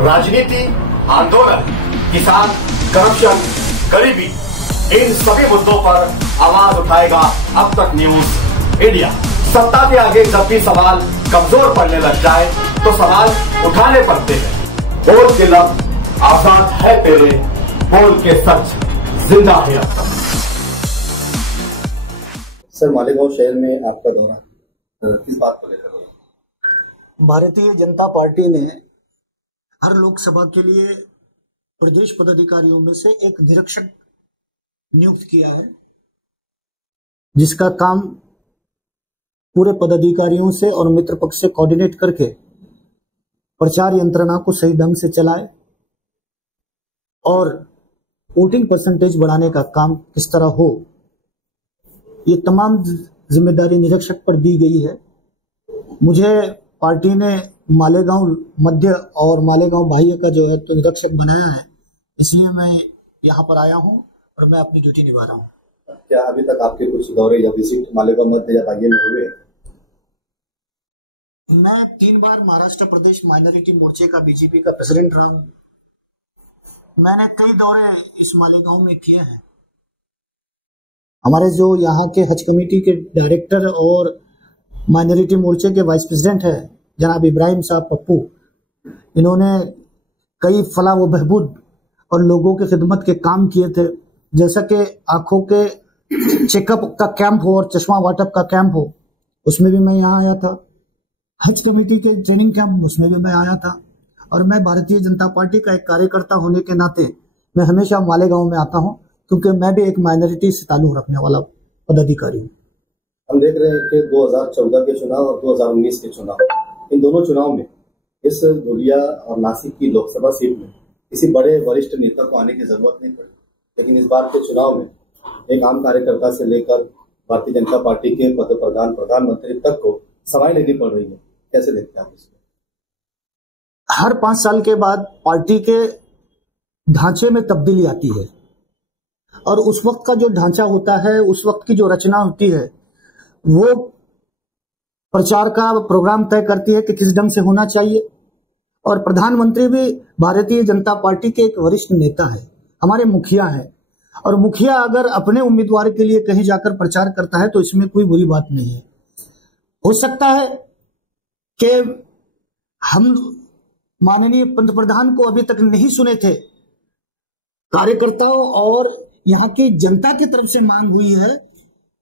राजनीति, आंदोलन, किसान, करप्शन, गरीबी, इन सभी मुद्दों पर आवाज उठाएगा अब तक न्यूज इंडिया। सत्ता के आगे जब भी सवाल कमजोर पड़ने लग जाए तो सवाल उठाने पड़ते हैं। बोल के लफ्ज आजाद है तेरे, बोल के सच जिंदा है अब तक। सर, मालेगांव शहर में आपका दौरा किस बात को लेकर? भारतीय जनता पार्टी ने हर लोकसभा के लिए प्रदेश पदाधिकारियों में से एक निरीक्षक नियुक्त किया है, जिसका काम पूरे पदाधिकारियों से और मित्र पक्ष से कोऑर्डिनेट करके प्रचार यंत्रणा को सही ढंग से चलाए और वोटिंग परसेंटेज बढ़ाने का काम किस तरह हो, ये तमाम जिम्मेदारी निरीक्षक पर दी गई है। मुझे पार्टी ने मालेगांव मध्य और मालेगांव बाह्य का जो है तो निरीक्षक बनाया है, इसलिए मैं यहाँ पर आया हूँ और मैं अपनी ड्यूटी निभा रहा हूँ। क्या अभी तक आपके कुछ दौरे या विजिट मालेगांव मध्य या बाह्य में हुए? मैं 3 बार महाराष्ट्र प्रदेश माइनॉरिटी मोर्चे का बीजेपी का प्रेसिडेंट रहा हूँ। मैंने कई दौरे इस मालेगांव में किए हैं। हमारे जो यहाँ के हज कमेटी के डायरेक्टर और माइनॉरिटी मोर्चे के वाइस प्रेसिडेंट है जनाब इब्राहिम साहब पप्पू, इन्होंने कई फलाह व बहबूद और लोगों की खिदमत के काम किए थे, जैसा कि आंखों के चेकअप का कैंप हो और चश्मा वाटप का कैंप हो, उसमें भी मैं यहाँ आया था। हज कमेटी के ट्रेनिंग कैंप, उसमें भी मैं आया था। और मैं भारतीय जनता पार्टी का एक कार्यकर्ता होने के नाते मैं हमेशा मालेगांव में आता हूँ, क्योंकि मैं भी एक माइनॉरिटी से ताल्लुक रखने वाला पदाधिकारी हूँ। हम देख रहे हैं कि 2014 के चुनाव और 2019 के चुनाव, इन दोनों चुनाव में इस धुलिया और नासिक की लोकसभा सीट में किसी बड़े वरिष्ठ नेता को आने की जरूरत नहीं पड़ी, लेकिन इस बार के चुनाव में एक आम कार्यकर्ता से लेकर भारतीय जनता पार्टी के पद प्रधान प्रधानमंत्री तक को सवाल लेनी पड़ रही है। कैसे देखते हैं आप इसको? हर 5 साल के बाद पार्टी के ढांचे में तब्दीली आती है और उस वक्त का जो ढांचा होता है, उस वक्त की जो रचना होती है, वो प्रचार का प्रोग्राम तय करती है कि किस ढंग से होना चाहिए। और प्रधानमंत्री भी भारतीय जनता पार्टी के एक वरिष्ठ नेता है, हमारे मुखिया है, और मुखिया अगर अपने उम्मीदवार के लिए कहीं जाकर प्रचार करता है तो इसमें कोई बुरी बात नहीं है। हो सकता है कि हम माननीय पंतप्रधान को अभी तक नहीं सुने थे, कार्यकर्ताओं और यहाँ की जनता की तरफ से मांग हुई है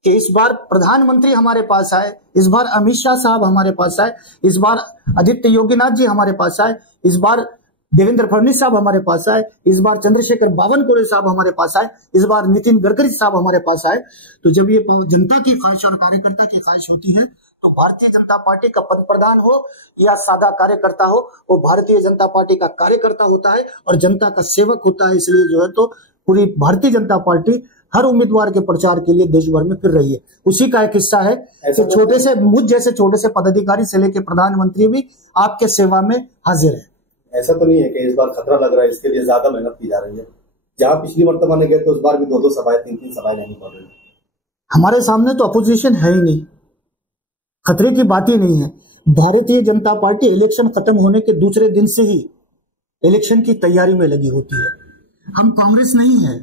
कि इस बार प्रधानमंत्री हमारे पास आए, इस बार अमित शाह साहब हमारे पास आए, इस बार आदित्य योगीनाथ जी हमारे पास आए, इस बार देवेंद्र फडणवीस साहब हमारे पास आए, इस बार चंद्रशेखर बावनकुळे साहब हमारे पास आए, इस बार नितिन गडकरी साहब हमारे पास आए। तो जब ये जनता की ख्वाहिश और कार्यकर्ता की ख्वाहिश होती है तो भारतीय जनता पार्टी का पंतप्रधान हो या सादा कार्यकर्ता हो, वो भारतीय जनता पार्टी का कार्यकर्ता होता है और जनता का सेवक होता है। इसलिए जो है तो पूरी भारतीय जनता पार्टी हर उम्मीदवार के प्रचार के लिए देश भर में फिर रही है। उसी का एक हिस्सा है कि छोटे से मुझ जैसे छोटे से पदाधिकारी से लेकर प्रधानमंत्री भी आपके सेवा में हाजिर है। ऐसा तो नहीं है कि इस बार खतरा लग रहा है, इसके लिए ज्यादा मेहनत की जा रही है? जहां पिछली मर्तबा ने गए तो उस बार भी 2-2 सभाएं 3-3 सभाएं लेनी पड़ रही है। हमारे सामने तो अपोजिशन है ही नहीं, खतरे की बात ही नहीं है। भारतीय जनता पार्टी इलेक्शन खत्म होने के दूसरे दिन से ही इलेक्शन की तैयारी में लगी होती है। हम कांग्रेस नहीं है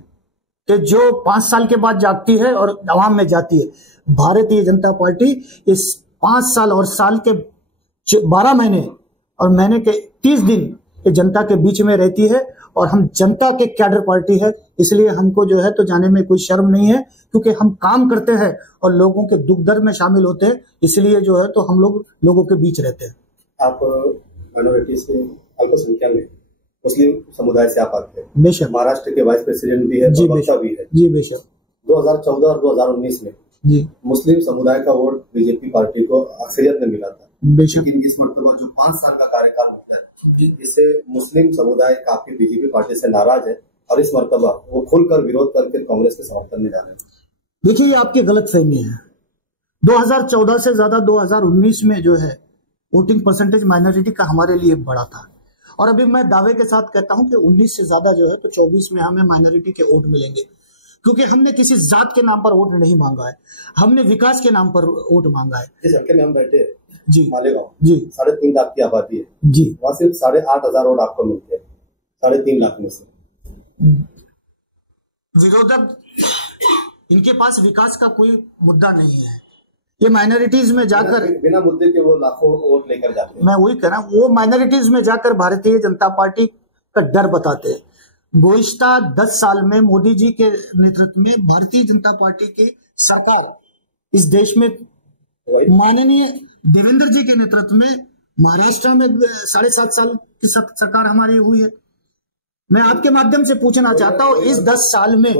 कि जो 5 साल के बाद जागती है और अवाम में जाती है। भारतीय जनता पार्टी इस 5 साल और साल के 12 महीने और महीने के 30 दिन ये जनता के बीच में रहती है और हम जनता के कैडर पार्टी है, इसलिए हमको जो है तो जाने में कोई शर्म नहीं है, क्योंकि हम काम करते हैं और लोगों के दुख दर्द में शामिल होते हैं, इसलिए जो है तो हम लोग लोगों के बीच रहते हैं। आप माइनॉरिटीज की आयकर संख्या में मुस्लिम समुदाय से आप आते हैं, बेशक महाराष्ट्र के वाइस प्रेसिडेंट भी है, जी बेशक भी है। जी बेशक 2014 और 2019 में जी मुस्लिम समुदाय का वोट बीजेपी पार्टी को अक्सरियत में मिला था, बेशक। लेकिन इस मरतबा जो 5 साल का कार्यकाल होता है, इससे मुस्लिम समुदाय काफी बीजेपी पार्टी से नाराज है और इस मरतबा वो खुलकर विरोध करके कांग्रेस के समर्थन में जा रहे हैं। देखिए, ये आपकी गलतफहमी है। 2014 से ज्यादा 2019 में जो है वोटिंग परसेंटेज माइनॉरिटी का हमारे लिए बड़ा था, और अभी मैं दावे के साथ कहता हूं कि 19 से ज्यादा जो है तो 24 में हमें माइनॉरिटी के वोट मिलेंगे, क्योंकि हमने किसी जात के नाम पर वोट नहीं मांगा है, हमने विकास के नाम पर वोट मांगा है। जिस हल्के में हम बैठे जी मालेगांव जी 3.5 लाख की आबादी है जी, वहाँ सिर्फ 8,500 वोट आपको मिलते हैं 3.5 लाख में से। विरोधक इनके पास विकास का कोई मुद्दा नहीं है, ये माइनॉरिटीज में जाकर बिना मुद्दे के वो लाखों वोट लेकर जाते हैं। मैं वही कह रहा हूं, वो माइनॉरिटीज में जाकर भारतीय जनता पार्टी का डर बताते हैं। गोइश्ता 10 साल में मोदी जी के नेतृत्व में भारतीय जनता पार्टी की सरकार इस देश में माननीय देवेंद्र जी के नेतृत्व में महाराष्ट्र में 7.5 साल की सरकार हमारी हुई है। मैं आपके माध्यम से पूछना चाहता हूं, इस 10 साल में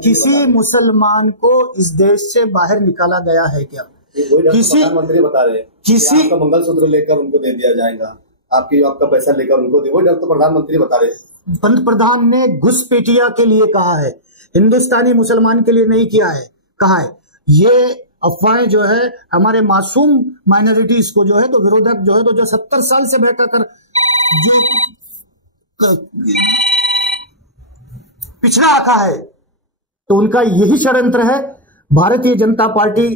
किसी मुसलमान को इस देश से बाहर निकाला गया है क्या? किसी प्रधानमंत्री बता रहे हैं किसी आपका मंगलसूत्र लेकर उनको दे दिया जाएगा, आपका पैसा लेकर उनको दे, वही डर तो प्रधानमंत्री बता रहे हैं। पंतप्रधान ने घुसपैठिया के लिए कहा है, हिंदुस्तानी मुसलमान के लिए नहीं किया है, कहा है। ये अफवाहें जो है हमारे मासूम माइनॉरिटीज को जो है तो विरोधक जो है तो जो 70 साल से बहकर जो पिछड़ा रखा है, तो उनका यही षड्यंत्र है। भारतीय जनता पार्टी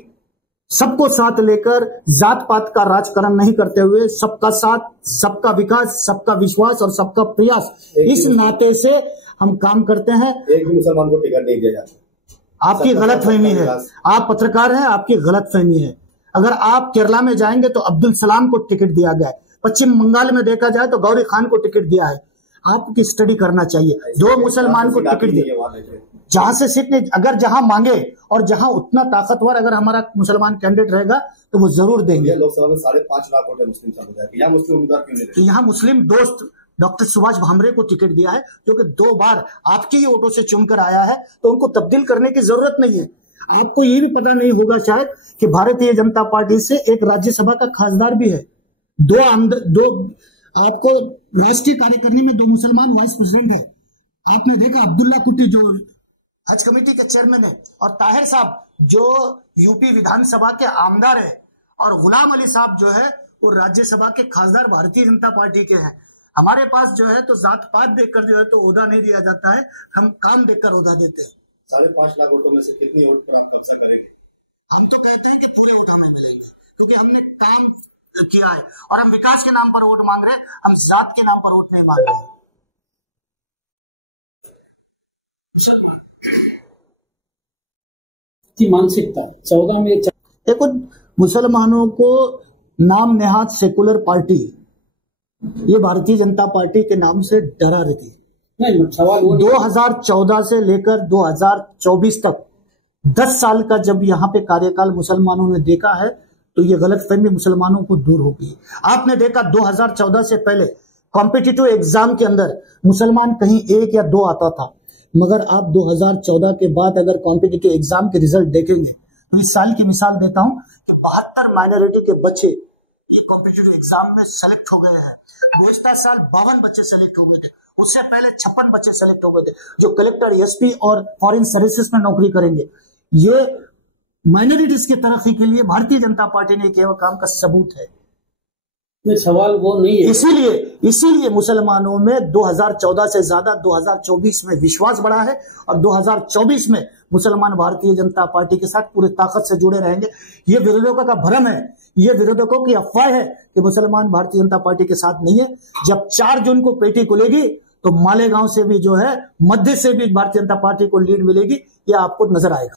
सबको साथ लेकर जात पात का राजकारण नहीं करते हुए सबका साथ, सबका विकास, सबका विश्वास और सबका प्रयास, इस नाते से हम काम करते हैं। एक भी मुसलमान को टिकट नहीं दिया जाता। आपकी गलतफहमी है, आप पत्रकार हैं, आपकी गलतफहमी है। अगर आप केरला में जाएंगे तो अब्दुल सलाम को टिकट दिया गया है, पश्चिम बंगाल में देखा जाए तो गौरी खान को टिकट दिया है। आपकी स्टडी करना चाहिए, 2 मुसलमान को टिकट दिया जहां से सीट नहीं, अगर जहां मांगे और जहां उतना ताकतवर अगर हमारा मुसलमान कैंडिडेट रहेगा तो वो जरूर देंगे। लोकसभा में 5.5 लाख वोट मुस्लिम समुदाय, यहाँ मुस्लिम उम्मीदवार क्यों नहीं? तो यहाँ मुस्लिम दोस्त डॉक्टर सुभाष भामरे को टिकट दिया है, जो कि 2 बार आपके ही वोटों से चुनकर आया है, तो उनको तब्दील करने की जरूरत नहीं है। आपको ये भी पता नहीं होगा शायद कि भारतीय जनता पार्टी से एक राज्यसभा का खासदार भी है, 2 आपको राष्ट्रीय कार्यकारिणी में 2 मुसलमान वाइस प्रेसिडेंट है। आपने देखा अब्दुल्ला कुट्टी जो हज कमेटी के चेयरमैन है, और ताहिर साहब जो यूपी विधानसभा के आमदार है, और गुलाम अली साहब जो है वो राज्यसभा के खासदार भारतीय जनता पार्टी के हैं। हमारे पास जो है तो जात पात देखकर जो है तो ओहदा नहीं दिया जाता है, हम काम देखकर ओहदा देते हैं। 5.5 लाख वोटों में से कितनी वोट पर हम कब्जा करेंगे? हम तो कहते हैं कि पूरे वोट हमें मिलेंगे, क्योंकि हमने काम किया है और हम विकास के नाम पर वोट मांग रहे हैं, हम जात के नाम पर वोट नहीं मांग रहे। मानसिकता 14 में देखो, मुसलमानों को नाम नेहाद सेकुलर पार्टी, ये भारतीय जनता पार्टी के नाम से डरा रही है। नहीं, सवाल 2014 से लेकर 2024 तक 10 साल का जब यहाँ पे कार्यकाल मुसलमानों ने देखा है, तो ये गलतफहमी मुसलमानों को दूर हो गई। आपने देखा 2014 से पहले कॉम्पिटिटिव एग्जाम के अंदर मुसलमान कहीं 1 या 2 आता था, मगर आप 2014 के बाद अगर कॉम्पिटिटिव एग्जाम के रिजल्ट देखेंगे तो इस साल की मिसाल देता हूं कि 72 माइनॉरिटी के बच्चे ये कॉम्पिटिटिव एग्जाम में सेलेक्ट हो गए हैं। पिछले साल 52 बच्चे सेलेक्ट हो गए थे, उससे पहले 56 बच्चे सेलेक्ट हो गए थे जो कलेक्टर, एसपी और फॉरेन सर्विसेज में नौकरी करेंगे। ये माइनॉरिटीज की तरक्की के लिए भारतीय जनता पार्टी ने किया काम का सबूत है। सवाल वो नहीं है। इसीलिए मुसलमानों में 2014 से ज्यादा 2024 में विश्वास बढ़ा है, और 2024 में मुसलमान भारतीय जनता पार्टी के साथ पूरी ताकत से जुड़े रहेंगे। ये विरोधकों का भ्रम है, ये विरोधकों की अफवाह है कि मुसलमान भारतीय जनता पार्टी के साथ नहीं है। जब 4 जून को पेटी खुलेगी तो मालेगांव से भी जो है, मध्य से भी भारतीय जनता पार्टी को लीड मिलेगी, यह आपको नजर आएगा।